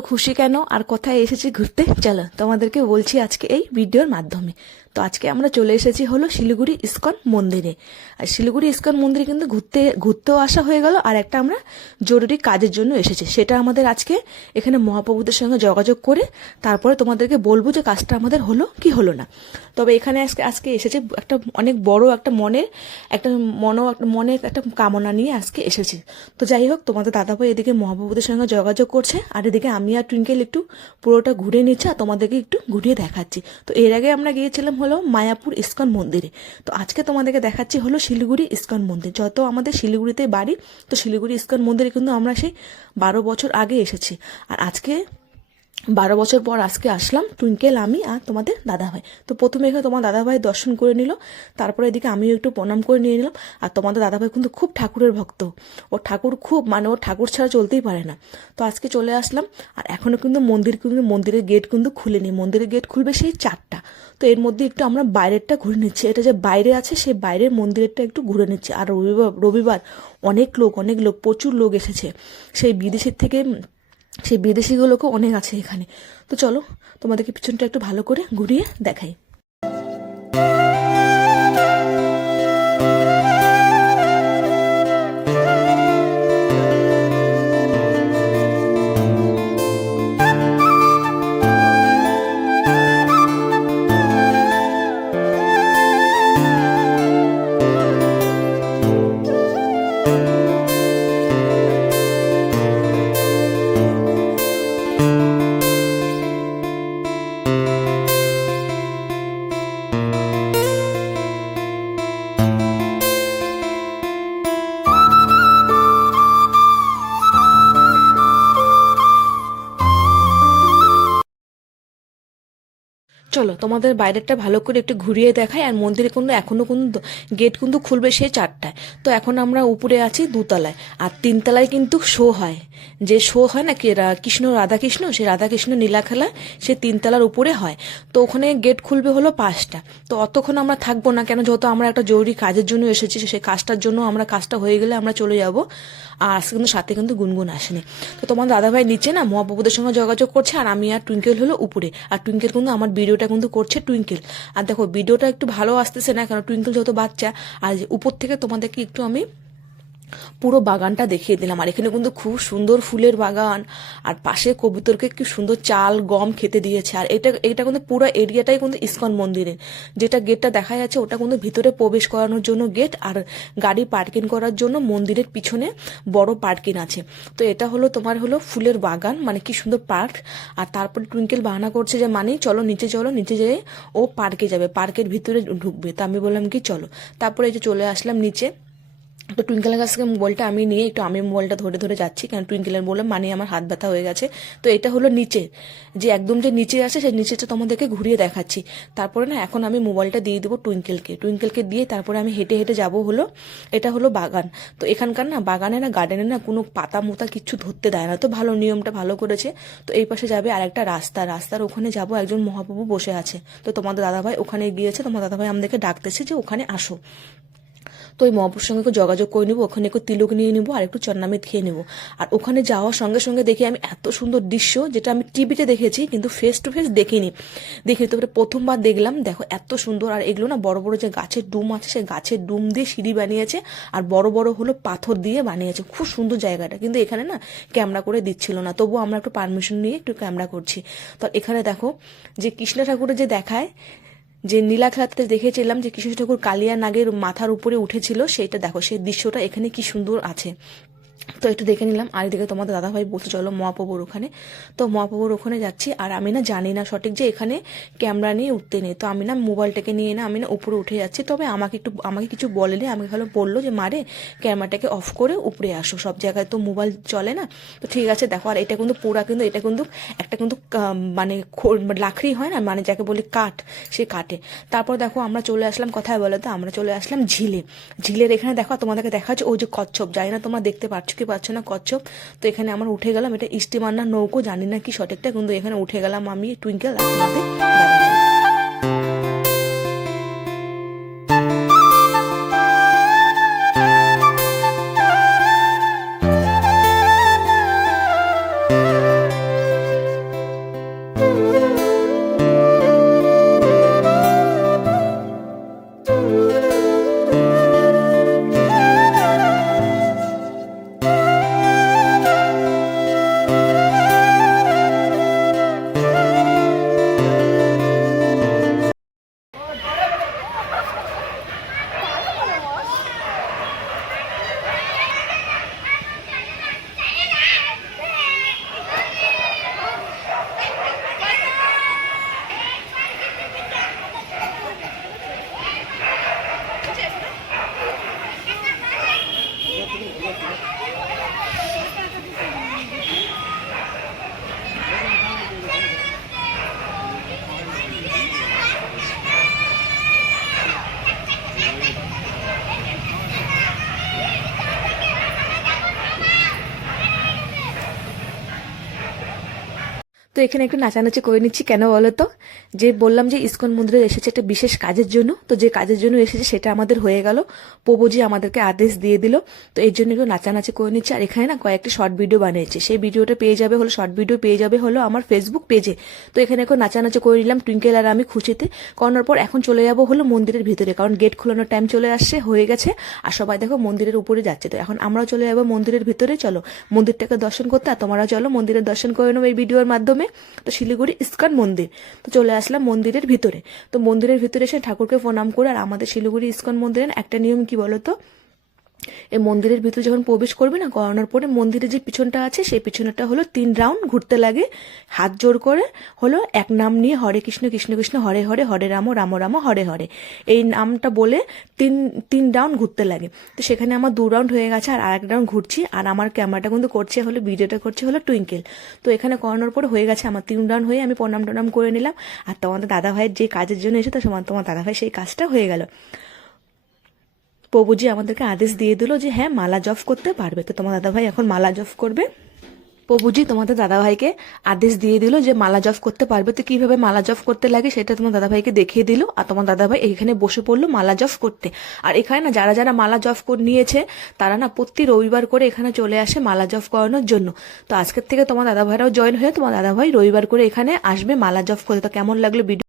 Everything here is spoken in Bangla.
খুশি কেন? আর কোথায় এসেছি ঘুরতে? চলো তোমাদেরকে বলছি আজকে এই ভিডিওর মাধ্যমে। তো আজকে আমরা চলে এসেছি হলো শিলিগুড়ি ইস্কন মন্দিরে। আর শিলিগুড়ি ইস্কন মন্দিরে কিন্তু ঘুরতে, ঘুরতেও আসা হয়ে গেল, আর একটা আমরা জরুরি কাজের জন্য এসেছি। সেটা আমাদের আজকে এখানে মহাপ্রভুদের সঙ্গে যোগাযোগ করে তারপরে তোমাদেরকে বলব যে কাজটা আমাদের হলো কি হলো না। তবে এখানে আজকে আজকে এসেছে একটা অনেক বড় একটা মনের, একটা মনো একটা মনে একটা কামনা নিয়ে আজকে এসেছি। তো যাই হোক, তোমাদের দাদা দাদাভাই এদিকে মহাপ্রভুদের সঙ্গে যোগাযোগ করছে, আর এদিকে আমি আর টুইঙ্কেল একটু পুরোটা ঘুরে নিচ্ছে, আর তোমাদেরকে একটু ঘুরিয়ে দেখাচ্ছি। তো এর আগে আমরা গিয়েছিলাম হলো মায়াপুর ইস্কন মন্দিরে। তো আজকে তোমাদেরকে দেখাচ্ছি হলো শিলিগুড়ি ইস্কন মন্দির। যত আমাদের শিলিগুড়িতে বাড়ি, তো শিলিগুড়ি ইস্কন মন্দিরে কিন্তু আমরা সেই বারো বছর আগে এসেছি। আর আজকে বারো বছর পর আজকে আসলাম, টুইঙ্কেল, আমি আর তোমাদের দাদাভাই। তো প্রথমে এখানে তোমার দাদাভাই দর্শন করে নিল, তারপরে এদিকে আমিও একটু প্রণাম করে নিয়ে নিলাম। আর তোমাদের দাদাভাই কিন্তু খুব ঠাকুরের ভক্ত। ও ঠাকুর খুব মানে ও ঠাকুর ছাড়া চলতেই পারে না। তো আজকে চলে আসলাম, আর এখনও কিন্তু মন্দির কিন্তু, মন্দিরের গেট কিন্তু খুলেনি। মন্দিরের গেট খুলবে সেই চারটা। তো এর মধ্যে একটু আমরা বাইরেরটা ঘুরে নিচ্ছি। এটা যে বাইরে আছে, সেই বাইরের মন্দিরেরটা একটু ঘুরে নিচ্ছি। আর রবিবার রবিবার অনেক লোক অনেক লোক, প্রচুর লোক এসেছে। সেই বিদেশের থেকে সেই বিদেশিগুলোকেও অনেক আছে এখানে। তো চলো তোমাদেরকে পিছনটা একটু ভালো করে ঘুরিয়ে দেখাই। চলো, তোমাদের বাইরেরটা ভালো করে একটু ঘুরিয়ে দেখাই, আর মন্দিরে কিন্তু এখনও কিন্তু গেট কিন্তু খুলবে সেই চারটায়। তো এখন আমরা উপরে আছি দুতলায়, আর তিনতলায় কিন্তু শো হয়। যে শো হয় না কি কৃষ্ণ, রাধাকৃষ্ণ সেই রাধাকৃষ্ণ নীলা খেলা, সে তিনতলার উপরে হয়। তো ওখানে গেট খুলবে হলো পাঁচটা। তো অতক্ষণ আমরা থাকব না, কেন যেহেতু আমরা একটা জরুরি কাজের জন্য এসেছি সেই কাজটার জন্য আমরা, কাজটা হয়ে গেলে আমরা চলে যাব। আর আজকে কিন্তু সাথে কিন্তু গুনগুন আসেনি। তো তোমার দাদাভাই নিচে না মহাপ্রভুদের সঙ্গে যোগাযোগ করছে, আর আমি আর টুইঙ্কেল হলো উপরে। আর টুইঙ্কেল কিন্তু আমার ভিডিওটা কিন্তু করছে টুইঙ্কেল আর দেখো ভিডিওটা একটু ভালো আসতেছে না কেন? টুইঙ্কেল যেহেতু বাচ্চা, আর উপর থেকে তোমাদেরকে একটু আমি পুরো বাগানটা দেখিয়ে দিলাম। আর এখানে কিন্তু খুব সুন্দর ফুলের বাগান। আর পাশে কবুতরকে কি সুন্দর চাল, গম খেতে দিয়েছে। আর এটা এটা কিন্তু পুরো এরিয়াটাই কিন্তু ইস্কন মন্দিরের যেটা গেটটা দেখা যাচ্ছে ওটা কিন্তু ভিতরে প্রবেশ করানোর জন্য গেট। আর গাড়ি পার্কিং করার জন্য মন্দিরের পিছনে বড় পার্কিং আছে। তো এটা হলো তোমার হলো ফুলের বাগান। মানে কি সুন্দর পার্ক। আর তারপর টুইঙ্কেল বাহানা করছে যে মানে চলো নিচে চলো নিচে যেয়ে ও পার্কে যাবে। পার্কের ভিতরে ঢুকবে। তো আমি বললাম কি, চলো। তারপরে এই যে চলে আসলাম নিচে। তো টুইঙ্কেলের কাছ থেকে মোবাইলটা আমি নিয়ে একটু আমি মোবাইলটা ধরে ধরে যাচ্ছি, কারণ টুইঙ্কেলের বললাম মানে আমার হাত ব্যথা হয়ে গেছে। তো এটা হলো নিচে, যে একদম যে নিচে আছে, সেই নিচেটা তোমাদেরকে ঘুরিয়ে দেখাচ্ছি। তারপরে না, এখন আমি মোবাইলটা দিয়ে দেবো টুইঙ্কেলকে টুইঙ্কেলকে দিয়ে তারপরে আমি হেঁটে হেঁটে যাব হলো, এটা হলো বাগান। তো এখানকার না, বাগানে না গার্ডেনে না কোনো পাতা মোতা কিচ্ছু ধরতে দেয় না। তো ভালো নিয়মটা ভালো করেছে। তো এই পাশে যাবে আরেকটা রাস্তা। রাস্তার ওখানে যাব, একজন মহাপ্রভু বসে আছে। তো তোমাদের দাদাভাই ওখানে গিয়েছে তোমার দাদাভাই আমাদেরকে ডাকতেছে যে ওখানে আসো। তো ওই মহাপুর সঙ্গে একটু যোগাযোগ করে নেব, ওখানে একটু তিলক নিয়ে নেব আর একটু চন্নামে খেয়ে নেব। আর ওখানে যাওয়ার সঙ্গে সঙ্গে দেখি আমি এত সুন্দর দৃশ্য, যেটা আমি টিভিতে দেখেছি কিন্তু ফেস টু ফেস দেখিনি। দেখিনি তবে প্রথমবার দেখলাম, দেখো এত সুন্দর। আর এগুলো না বড় বড় যে গাছের ডুম আছে সেই গাছের ডুম দিয়ে সিঁড়ি বানিয়েছে আর বড় বড় হলো পাথর দিয়ে বানিয়েছে। খুব সুন্দর জায়গাটা। কিন্তু এখানে না ক্যামেরা করে দিচ্ছিল না। তবুও আমরা একটু পারমিশন নিয়ে একটু ক্যামেরা করছি। তো এখানে দেখো যে কৃষ্ণ ঠাকুরের যে দেখায় যে নীলা খেলাতে দেখেছিলাম যে কিশোর ঠাকুর কালিয়া নাগের মাথার উপরে উঠেছিল, সেইটা দেখো, সেই দৃশ্যটা এখানে কি সুন্দর আছে। তো একটু দেখে নিলাম। আর এদিকে তোমাদের দাদাভাই বলছে চলো মহাপ্রভুর ওখানে। তো মহাপ্রভুর ওখানে যাচ্ছি। আর আমি না জানি না সঠিক যে এখানে ক্যামেরা নিয়ে উঠতে নেই। তো আমি না মোবাইলটাকে নিয়ে না আমি না উপরে উঠে যাচ্ছি। তবে আমাকে একটু আমাকে কিছু বলেনি। আমাকে খালি বলল যে মারে ক্যামেরাটাকে অফ করে উপরে আসো। সব জায়গায় তো মোবাইল চলে না। তো ঠিক আছে দেখো। আর এটা কিন্তু পুরা কিন্তু এটা কিন্তু একটা কিন্তু আহ, মানে লাখড়ি হয় না মানে যাকে বলি কাঠ সে কাঠে। তারপর দেখো আমরা চলে আসলাম কথায় বলে তো? আমরা চলে আসলাম ঝিলে। ঝিলের এখানে দেখো তোমাদেরকে দেখা যাচ্ছে ওই যে কচ্ছপ জানি না তোমরা দেখতে পাচ্ছ কি পারছ না, কচ্ছপ। তো এখানে আমার উঠে গেলাম, এটা স্টিমার না নৌকো, জানি না কি সঠিকটা, কিন্তু এখানে উঠে গেলাম আমি, টুইঙ্কেল তো এখানে একটু নাচানাচি করে নিচ্ছি। কেন বলো তো যে বললাম যে ইস্কন মন্দিরে এসেছে একটা বিশেষ কাজের জন্য। তো যে কাজের জন্য এসেছে সেটা আমাদের হয়ে গেল। প্রভুজি আমাদেরকে আদেশ দিয়ে দিল। তো এর জন্য একটু নাচানাচি করে নিচ্ছি। আর এখানে না কয়েকটি শর্ট ভিডিও বানিয়েছে। সেই ভিডিওটা পেয়ে যাবে হলো শর্ট ভিডিও পেয়ে যাবে হলো আমার ফেসবুক পেজে তো এখানে এখন নাচানাচি করে নিলাম টুইঙ্কেল আর আমি খুশিতে। করানোর পর এখন চলে যাব হলো মন্দিরের ভিতরে। কারণ গেট খোলানোর টাইম চলে আসছে, হয়ে গেছে। আর সবাই দেখো মন্দিরের উপরে যাচ্ছে। তো এখন আমরাও চলে যাব মন্দিরের ভিতরে। চলো মন্দিরটাকে দর্শন করতে। আর তোমরা চলো মন্দিরের দর্শন করে নেব এই ভিডিওর মাধ্যমে। তো শিলিগুড়ি ইস্কন মন্দির। তো চলে আসলাম মন্দিরের ভিতরে। তো মন্দিরের ভিতরে এসে ঠাকুরকে প্রণাম করে আর আমাদের শিলিগুড়ি ইস্কন মন্দিরের একটা নিয়ম কি বলতো? এই মন্দিরের ভিতরে যখন প্রবেশ করবে না, করানোর পরে মন্দিরের যে পিছনটা আছে, সেই পিছনটা হলো তিন রাউন্ড ঘুরতে লাগে। হাত জোর করে হলো এক নাম নিয়ে হরে কৃষ্ণ কৃষ্ণ কৃষ্ণ, হরে হরে হরে রাম রাম রাম, হরে হরে। এই নামটা বলে তিন তিন রাউন্ড ঘুরতে লাগে। তো সেখানে আমার দু রাউন্ড হয়ে গেছে আর আরেক রাউন্ড ঘুরছি আর আমার ক্যামেরাটা কিন্তু করছে হলো, ভিডিওটা করছে হলো টুইঙ্কেল। তো এখানে করানোর পরে হয়ে গেছে আমার তিন রাউন্ড হয়ে আমি প্রণাম টনাম করে নিলাম। আর তোমাদের দাদা ভাইয়ের যে কাজের জন্য এসে তো তোমার তোমার দাদা ভাই সেই কাজটা হয়ে গেল। প্রভুজি আমাদেরকে আদেশ দিয়ে দিল যে হ্যাঁ মালা জপ করতে পারবে। তো তোমার দাদাভাই এখন মালা জপ করবে। প্রভুজি তোমাদের দাদাভাইকে আদেশ দিয়ে দিল যে, মালা জপ করতে পারবে। তো কীভাবে মালা জপ করতে লাগে সেটা তোমার দাদাভাইকে দেখিয়ে দিল। আর তোমার দাদাভাই এখানে বসে পড়ল মালা জফ করতে। আর এখানে না, যারা যারা মালা করে, নিয়েছে, তারা না প্রতি রবিবার করে এখানে চলে আসে মালা জপ করানোর জন্য। তো আজকের থেকে তোমার দাদাভাইরাও জয়েন হয়ে, তোমার দাদাভাই রবিবার করে এখানে আসবে মালা জপ করতে। তো কেমন লাগল ভিডিও?